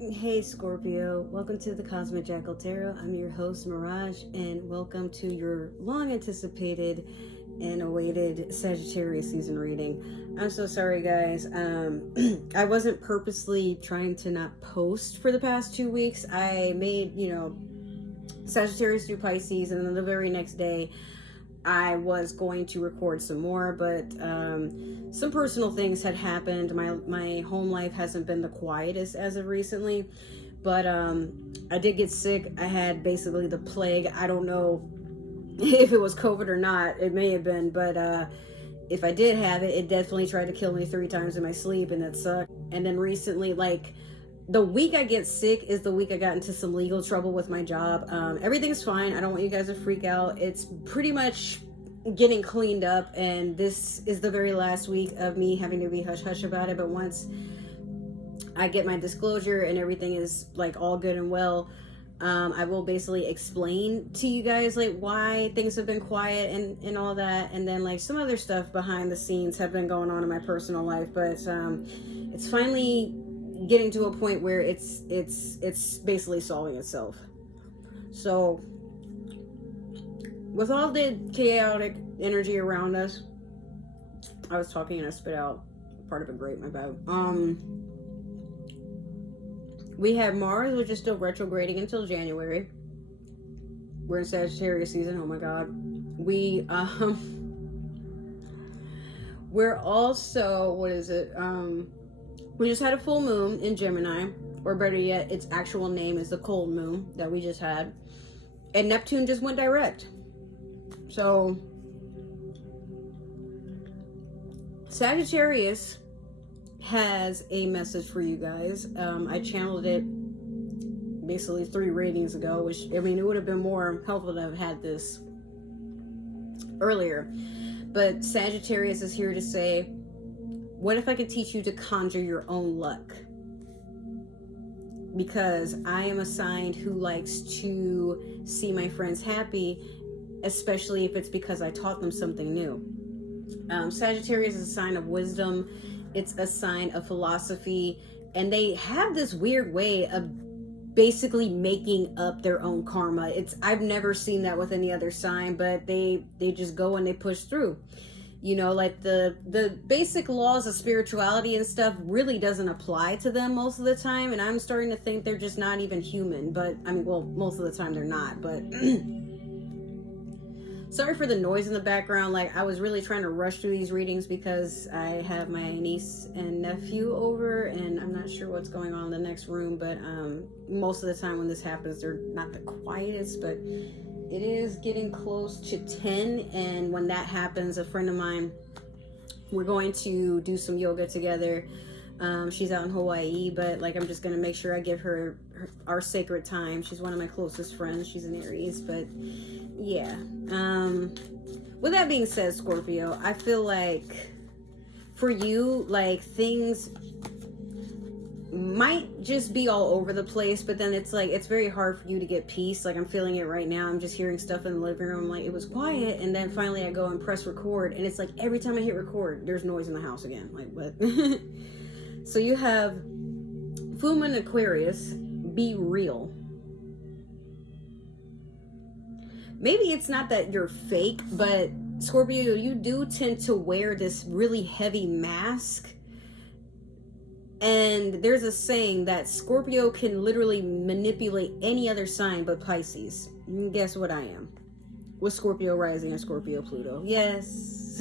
Hey Scorpio, welcome to the Cosmic Jackal Tarot. I'm your host Mirage, and welcome to your long anticipated and awaited Sagittarius season reading. I'm so sorry guys, I wasn't purposely trying to not post for the past 2 weeks. I made, Sagittarius through Pisces, and then the very next day I was going to record some more, but some personal things had happened. My home life hasn't been the quietest as of recently, but I did get sick. I had basically the plague. I don't know if it was COVID or not. It may have been, but if I did have it, it definitely tried to kill me 3 times in my sleep, and that sucked. And then recently, like, the week I get sick is the week I got into some legal trouble with my job. Everything's fine. I don't want you guys to freak out. It's pretty much getting cleaned up, and this is the very last week of me having to be hush-hush about it. But once I get my disclosure and everything is like all good and well, I will basically explain to you guys like why things have been quiet and all that, and then like some other stuff behind the scenes have been going on in my personal life. But it's finally getting to a point where it's basically solving itself. So with all the chaotic energy around us, I was talking and I spit out part of a grape, my bad. We have Mars, which is still retrograding until January. We're in Sagittarius season. Oh my god. We're also, what is it, we just had a full moon in Gemini, or better yet, its actual name is the cold moon that we just had. And Neptune just went direct. So, Sagittarius has a message for you guys. I channeled it basically 3 readings ago, which, I mean, it would have been more helpful to have had this earlier. But Sagittarius is here to say, what if I could teach you to conjure your own luck? Because I am a sign who likes to see my friends happy, especially if it's because I taught them something new. Sagittarius is a sign of wisdom. It's a sign of philosophy. And they have this weird way of basically making up their own karma. I've never seen that with any other sign, but they just go and they push through. You know, like the basic laws of spirituality and stuff really doesn't apply to them most of the time. And I'm starting to think they're just not even human. But, I mean, well, most of the time they're not. But sorry for the noise in the background. Like, I was really trying to rush through these readings because I have my niece and nephew over. And I'm not sure what's going on in the next room. But most of the time when this happens, they're not the quietest. But it is getting close to 10, and when that happens, a friend of mine, we're going to do some yoga together. She's out in Hawaii, but like I'm just gonna make sure I give her our sacred time. She's one of my closest friends. She's an Aries, but yeah. With that being said, Scorpio, I feel like for you, like things might just be all over the place, but then it's like it's very hard for you to get peace. Like I'm feeling it right now. I'm just hearing stuff in the living room, like it was quiet, and then finally I go and press record, and it's like every time I hit record there's noise in the house again. Like what? So you have Full Moon Aquarius, be real. Maybe it's not that you're fake, but Scorpio, you do tend to wear this really heavy mask. And there's a saying that Scorpio can literally manipulate any other sign but Pisces. And guess what I am? With Scorpio rising and Scorpio Pluto. Yes.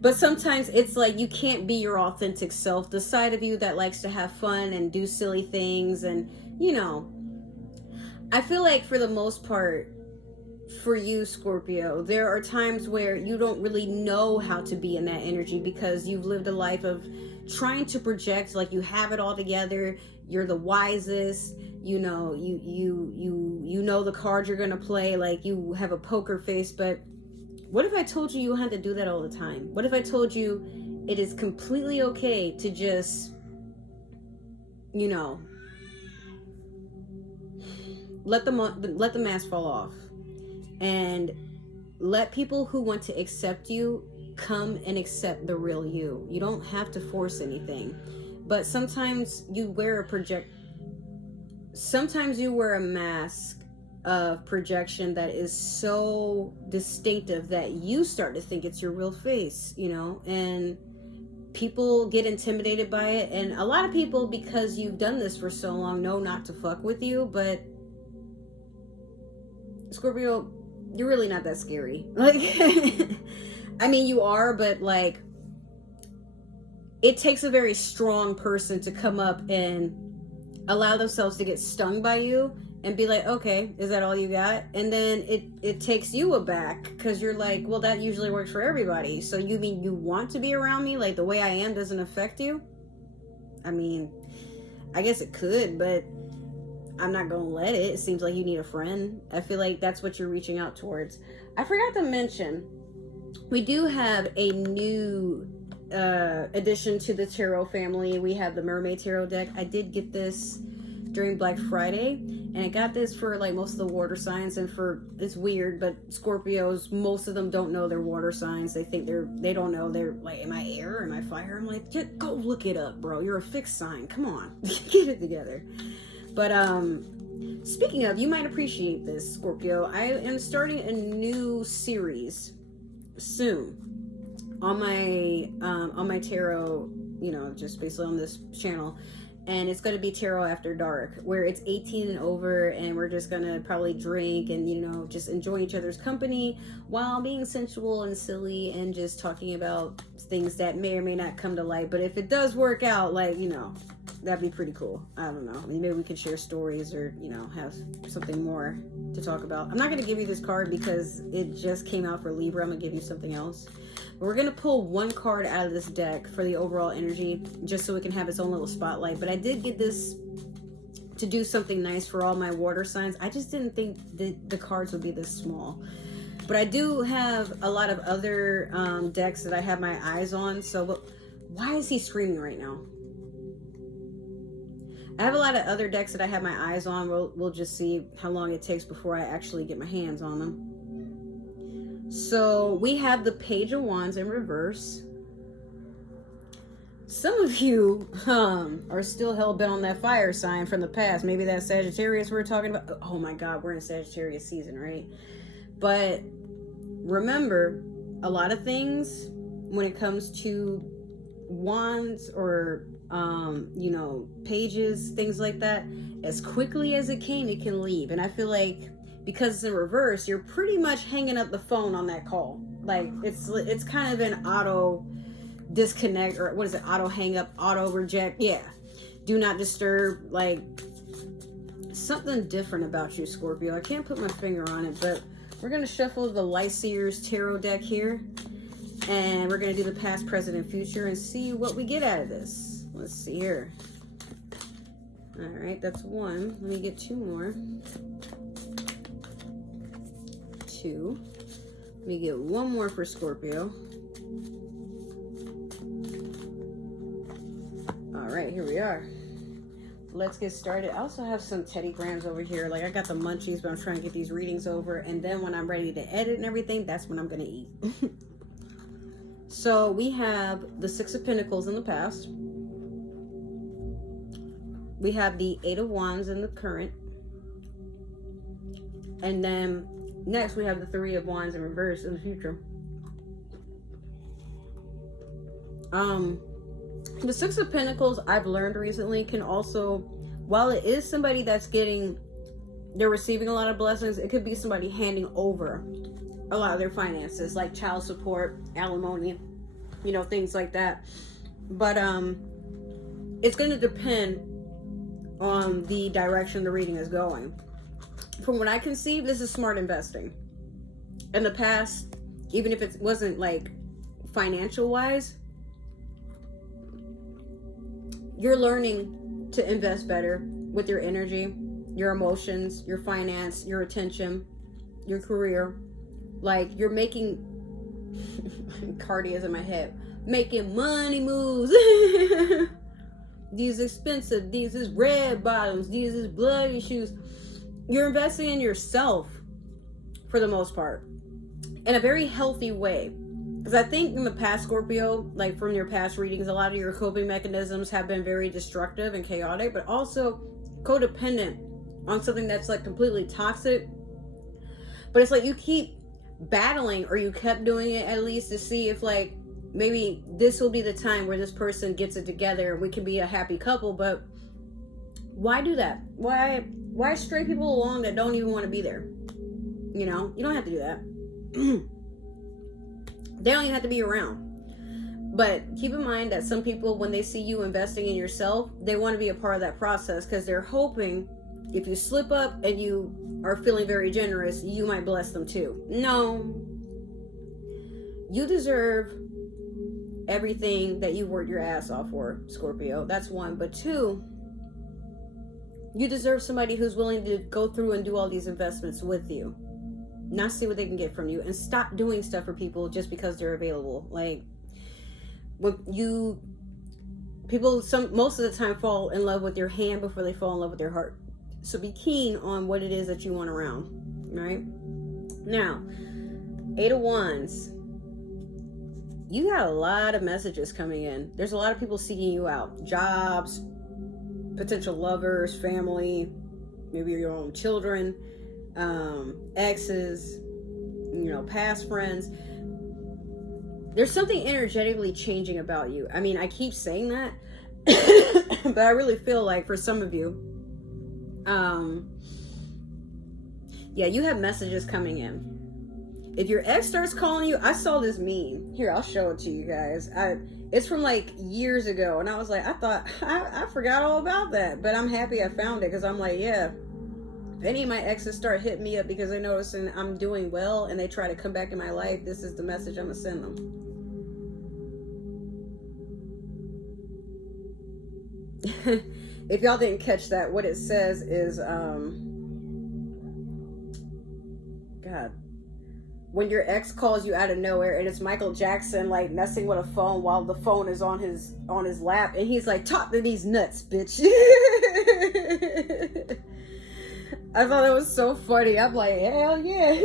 But sometimes it's like you can't be your authentic self. The side of you that likes to have fun and do silly things. And, you know, I feel like for the most part, for you, Scorpio, there are times where you don't really know how to be in that energy because you've lived a life of trying to project like you have it all together, you're the wisest, you know, you know the cards you're gonna play, like you have a poker face. But what if I told you had to do that all the time? What if I told you it is completely okay to just, you know, let the mask fall off and let people who want to accept you come and accept the real you. You don't have to force anything. but sometimes you wear a mask of projection that is so distinctive that you start to think it's your real face, you know, and people get intimidated by it. And a lot of people, because you've done this for so long, know not to fuck with you. But Scorpio, you're really not that scary. Like, I mean, you are, but like, it takes a very strong person to come up and allow themselves to get stung by you and be like, okay, is that all you got? And then it takes you aback, because you're like, well, that usually works for everybody. So you mean you want to be around me? Like, the way I am doesn't affect you? I mean, I guess it could, but I'm not gonna let it. It seems like you need a friend. I feel like that's what you're reaching out towards. I forgot to mention, we do have a new addition to the tarot family. We have the Mermaid Tarot deck. I did get this during Black Friday, and I got this for like most of the water signs. And it's weird, but Scorpios, most of them don't know their water signs. They think they don't know. They're like, am I air? Am I fire? I'm like, just go look it up, bro. You're a fixed sign. Come on, get it together. But speaking of, you might appreciate this, Scorpio. I am starting a new series soon on my tarot, you know, just basically on this channel. And it's going to be Tarot After Dark, where it's 18 and over, and we're just going to probably drink and, you know, just enjoy each other's company while being sensual and silly and just talking about things that may or may not come to light. But if it does work out, like, you know, that'd be pretty cool. I don't know. I mean, maybe we could share stories or, you know, have something more to talk about. I'm not going to give you this card because it just came out for Libra. I'm going to give you something else. We're going to pull one card out of this deck for the overall energy, just so it can have its own little spotlight. But I did get this to do something nice for all my water signs. I just didn't think the cards would be this small. But I do have a lot of other decks that I have my eyes on. So why is he screaming right now? I have a lot of other decks that I have my eyes on. We'll just see how long it takes before I actually get my hands on them. So we have the Page of Wands in reverse. Some of you are still hell-bent on that fire sign from the past. Maybe that Sagittarius we were talking about. Oh my God, we're in Sagittarius season, right? But remember, a lot of things when it comes to wands or you know, pages, things like that, as quickly as it came, it can leave. And I feel like because it's in reverse, you're pretty much hanging up the phone on that call. Like, it's kind of an auto disconnect, or what is it, auto hang up, auto reject. Yeah, do not disturb. Like, something different about you, Scorpio. I can't put my finger on it, but we're going to shuffle the Light Seers Tarot deck here, and we're going to do the past, present, and future and see what we get out of this. Let's see here. All right, that's one. Let me get two more. Two. Let me get one more for Scorpio. All right, here we are. Let's get started. I also have some Teddy Grahams over here. Like, I got the munchies, but I'm trying to get these readings over. And then when I'm ready to edit and everything, that's when I'm going to eat. So we have the Six of Pentacles in the past. We have the Eight of Wands in the current. And then next we have the Three of Wands in reverse in the future. The Six of Pentacles, I've learned recently, can also, while it is somebody that's they're receiving a lot of blessings, it could be somebody handing over a lot of their finances, like child support, alimony, you know, things like that. But it's going to depend on the direction the reading is going. From what I can see, this is smart investing. In the past, even if it wasn't like financial wise, you're learning to invest better with your energy, your emotions, your finance, your attention, your career. Like, you're making Cardi is in my head, making money moves. These expensive, these is red bottoms, these is bloody shoes. You're investing in yourself for the most part in a very healthy way. Because I think in the past, Scorpio, like from your past readings, a lot of your coping mechanisms have been very destructive and chaotic, but also codependent on something that's like completely toxic. But it's like you keep battling, or you kept doing it at least to see if like maybe this will be the time where this person gets it together and we can be a happy couple. But why do that? Why stray people along that don't even want to be there? You know, you don't have to do that. They don't even have to be around. But keep in mind that some people, when they see you investing in yourself, they want to be a part of that process, because they're hoping if you slip up and you are feeling very generous, you might bless them too. No. You deserve everything that you worked your ass off for, Scorpio. That's one. But two, you deserve somebody who's willing to go through and do all these investments with you. Not see what they can get from you, and stop doing stuff for people just because they're available. Like, when most of the time fall in love with your hand before they fall in love with your heart. So be keen on what it is that you want around, right? Now, 8 of Wands. You got a lot of messages coming in. There's a lot of people seeking you out. Jobs, potential lovers, family, maybe your own children, exes, past friends. There's something energetically changing about you. I mean, I keep saying that, but I really feel like for some of you, you have messages coming in. If your ex starts calling you, I saw this meme. Here, I'll show it to you guys. It's from like years ago, and I was like, I forgot all about that, but I'm happy I found it, because I'm like, yeah, if any of my exes start hitting me up because they notice I'm doing well and they try to come back in my life, this is the message I'm gonna send them. If y'all didn't catch that, what it says is, God, when your ex calls you out of nowhere, and it's Michael Jackson like messing with a phone while the phone is on his lap, and he's like, talk to these nuts, bitch. I thought that was so funny. I'm like, hell yeah.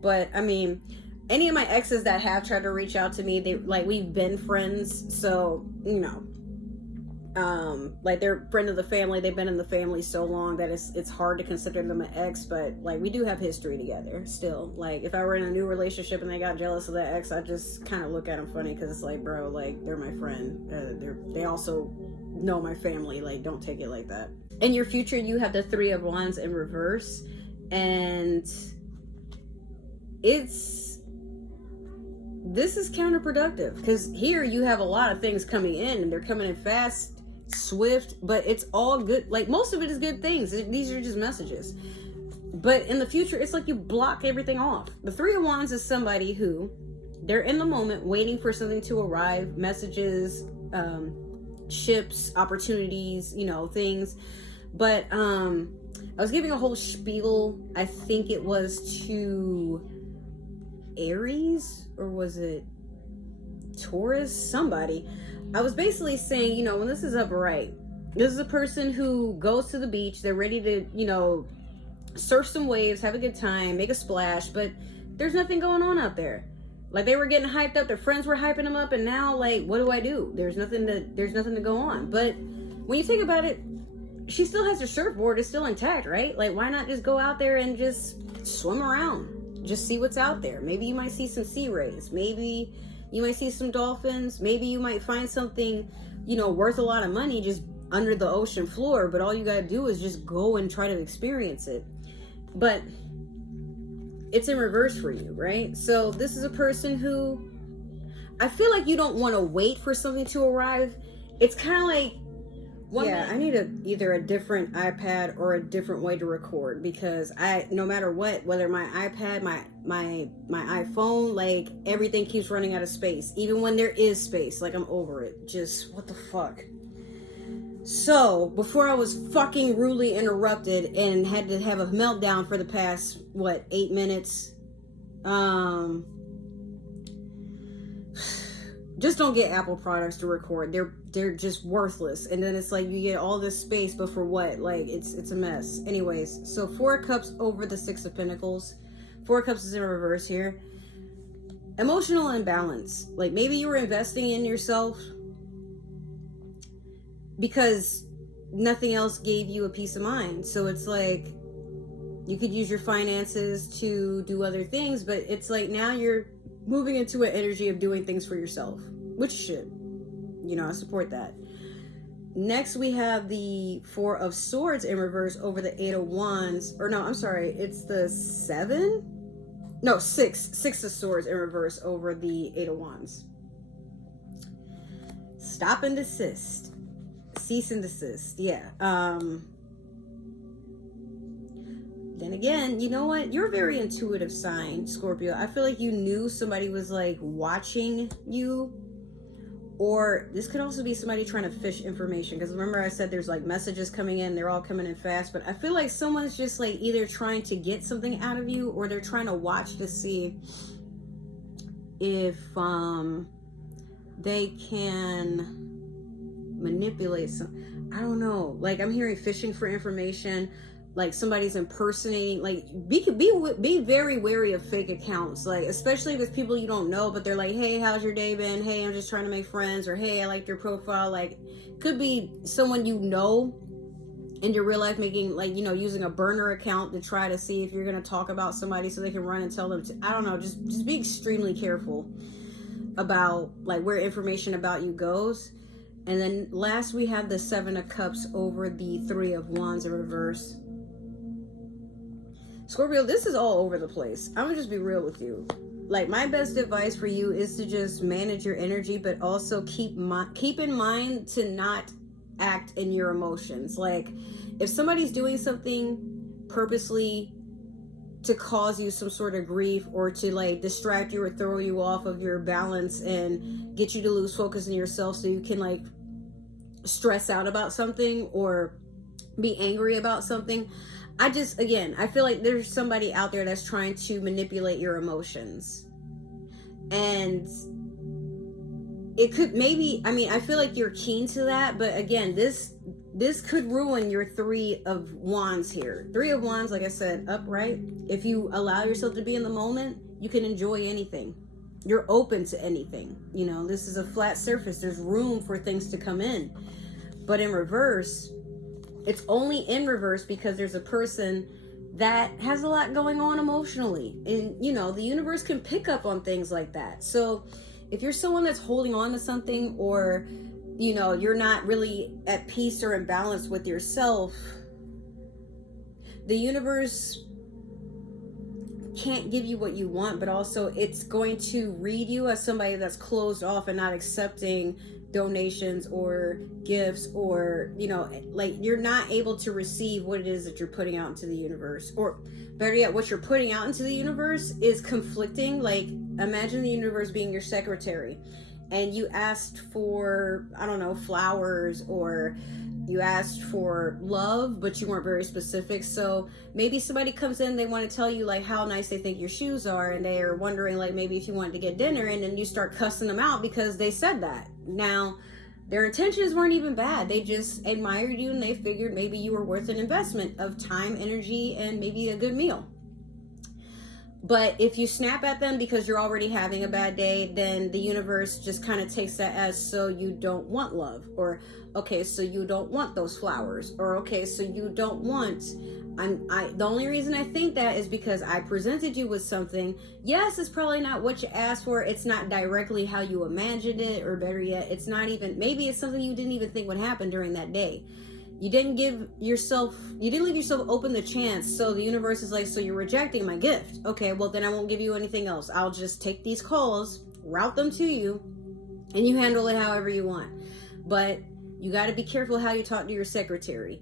But I mean, any of my exes that have tried to reach out to me, we've been friends, so like they're friend of the family. They've been in the family so long that it's hard to consider them an ex, but like we do have history together still. Like if I were in a new relationship and they got jealous of that ex, I just kind of look at them funny, because it's like, bro, like they're my friend. They also know my family. Like, don't take it like that. In your future, you have the 3 of Wands in reverse, and this is counterproductive, because here you have a lot of things coming in, and they're coming in fast, swift, but it's all good. Like, most of it is good things. These are just messages. But in the future, it's like you block everything off. The 3 of Wands is somebody who, they're in the moment waiting for something to arrive, messages, ships, opportunities, things. But I was giving a whole spiel. I think it was to Aries, or was it Taurus? Somebody. I was basically saying, when this is upright, this is a person who goes to the beach. They're ready to, surf some waves, have a good time, make a splash, but there's nothing going on out there. Like, they were getting hyped up, their friends were hyping them up, and now, like, what do? There's nothing to go on. But when you think about it, she still has her surfboard. It's still intact, right? Like, why not just go out there and just swim around? Just see what's out there. Maybe you might see some sea rays. Maybe you might see some dolphins. Maybe you might find something, worth a lot of money just under the ocean floor. But all you got to do is just go and try to experience it. But it's in reverse for you, right? So this is a person who, I feel like you don't want to wait for something to arrive. It's kind of like, I need either a different iPad or a different way to record, because no matter what, whether my iPad, my iPhone, like everything keeps running out of space. Even when there is space, like I'm over it. Just what the fuck. So before I was fucking rudely interrupted and had to have a meltdown for the past 8 minutes, just don't get Apple products to record. They're just worthless. And then it's like you get all this space, but for what? Like it's a mess. Anyways, so 4 of Cups over the 6 of Pentacles. 4 of Cups is in reverse here. emotional imbalance. Like maybe you were investing in yourself because nothing else gave you a peace of mind. So it's like you could use your finances to do other things, but it's like now you're moving into an energy of doing things for yourself, which should, I support that. Next, we have the Four of Swords in reverse over the Eight of Wands. Or no, I'm sorry, it's the Six of Swords in reverse over the Eight of Wands. Stop and desist. Cease and desist. Yeah. Then again, you know what? You're a very intuitive sign, Scorpio. I feel like you knew somebody was like watching you. Or this could also be somebody trying to fish information. Because remember I said there's like messages coming in. They're all coming in fast. But I feel like someone's just like either trying to get something out of you. Or they're trying to watch to see if they can manipulate some. I don't know. Like I'm hearing fishing for information. Like somebody's impersonating. Like be very wary of fake accounts, like especially with people you don't know, but they're like, hey, how's your day been? Hey, I'm just trying to make friends. Or hey, I like your profile. Like could be someone you know in your real life making like using a burner account to try to see if you're going to talk about somebody so they can run and tell them to, I don't know, just be extremely careful about like where information about you goes. And then last we have the Seven of Cups over the Three of Wands in reverse. Scorpio, this is all over the place. I'm gonna just be real with you. Like my best advice for you is to just manage your energy, but also keep in mind to not act in your emotions. Like if somebody's doing something purposely to cause you some sort of grief or to like distract you or throw you off of your balance and get you to lose focus in yourself so you can like stress out about something or be angry about something, I feel like there's somebody out there that's trying to manipulate your emotions. And it could I feel like you're keen to that, but again, this could ruin your Three of Wands here. Three of Wands, like I said, upright. If you allow yourself to be in the moment, you can enjoy anything. You're open to anything. This is a flat surface. There's room for things to come in. But in reverse, it's only in reverse because there's a person that has a lot going on emotionally. And, the universe can pick up on things like that. So if you're someone that's holding on to something or, you're not really at peace or in balance with yourself, the universe can't give you what you want, but also it's going to read you as somebody that's closed off and not accepting donations or gifts or like you're not able to receive what it is that you're putting out into the universe. Or better yet, what you're putting out into the universe is conflicting. Like imagine the universe being your secretary and you asked for, I don't know, flowers, or you asked for love, but you weren't very specific. So maybe somebody comes in, they want to tell you like how nice they think your shoes are, and they are wondering like maybe if you wanted to get dinner, and then you start cussing them out because they said that. Now, their intentions weren't even bad. They just admired you and they figured maybe you were worth an investment of time, energy, and maybe a good meal. But if you snap at them because you're already having a bad day, then the universe just kind of takes that as, so you don't want love, or okay, so you don't want those flowers, or okay, so you don't want, the only reason I think that is because I presented you with something. Yes, it's probably not what you asked for. It's not directly how you imagined it, or better yet, it's not even, maybe it's something you didn't even think would happen during that day. You didn't leave yourself open the chance. So the universe is like, so you're rejecting my gift. Okay, well then I won't give you anything else. I'll just take these calls, route them to you, and you handle it however you want. But you got to be careful how you talk to your secretary,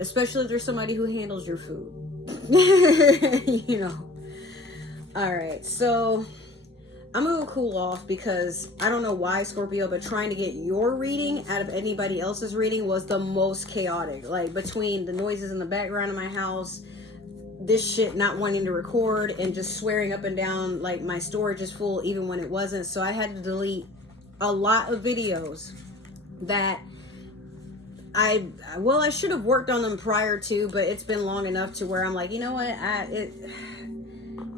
especially if there's somebody who handles your food. All right, so I'm gonna cool off because I don't know why, Scorpio, but trying to get your reading out of anybody else's reading was the most chaotic. Like between the noises in the background of my house, this shit not wanting to record, and just swearing up and down like my storage is full even when it wasn't. So I had to delete a lot of videos that I should have worked on them prior to, but it's been long enough to where I'm like, you know what,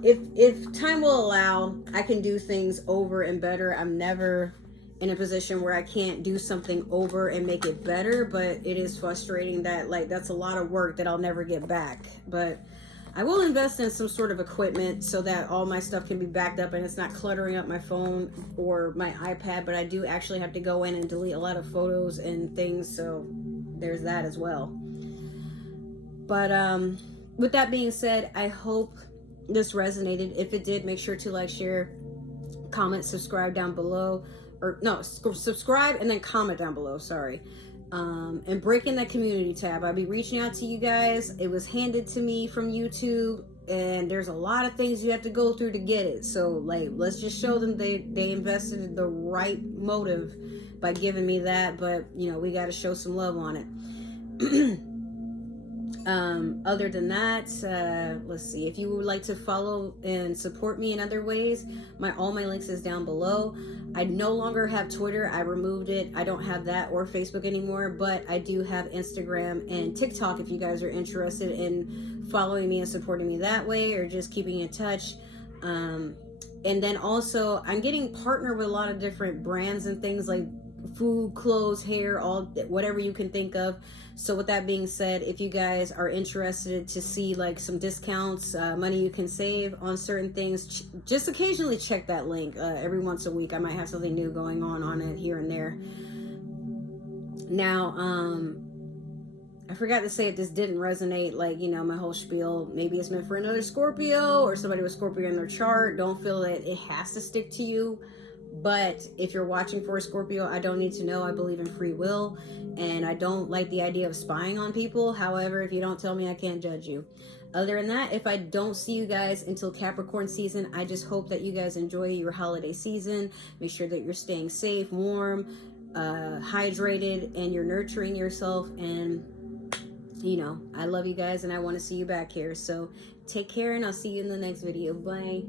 if time will allow, I can do things over and better. I'm never in a position where I can't do something over and make it better, but it is frustrating that, like, that's a lot of work that I'll never get back. But I will invest in some sort of equipment so that all my stuff can be backed up and it's not cluttering up my phone or my iPad. But I do actually have to go in and delete a lot of photos and things, so there's that as well. But with that being said, I hope this resonated. If it did, make sure to like, share, comment, subscribe down below. Or no, subscribe and then comment down below, sorry. And break in that community tab. I'll be reaching out to you guys. It was handed to me from YouTube, and there's a lot of things you have to go through to get it. So, like, let's just show them they invested in the right motive by giving me that. But, you know, we got to show some love on it. Other than that, let's see, if you would like to follow and support me in other ways, all my links is down below. I no longer have Twitter. I removed it. I don't have that or Facebook anymore, but I do have Instagram and TikTok if you guys are interested in following me and supporting me that way, or just keeping in touch. And then also, I'm getting partnered with a lot of different brands and things, like food, clothes, hair, all whatever you can think of. So with that being said, if you guys are interested to see like some discounts, money you can save on certain things, just occasionally check that link. Every once a week I might have something new going on it here and there. Now, I forgot to say, if this didn't resonate, like, you know, my whole spiel, maybe it's meant for another Scorpio or somebody with Scorpio in their chart. Don't feel that it has to stick to you. But if you're watching for a Scorpio, I don't need to know. I believe in free will, and I don't like the idea of spying on people. However, if you don't tell me, I can't judge you. Other than that, if I don't see you guys until Capricorn season, I just hope that you guys enjoy your holiday season. Make sure that you're staying safe, warm, hydrated, and you're nurturing yourself. And, you know, I love you guys, and I want to see you back here. So take care, and I'll see you in the next video. Bye.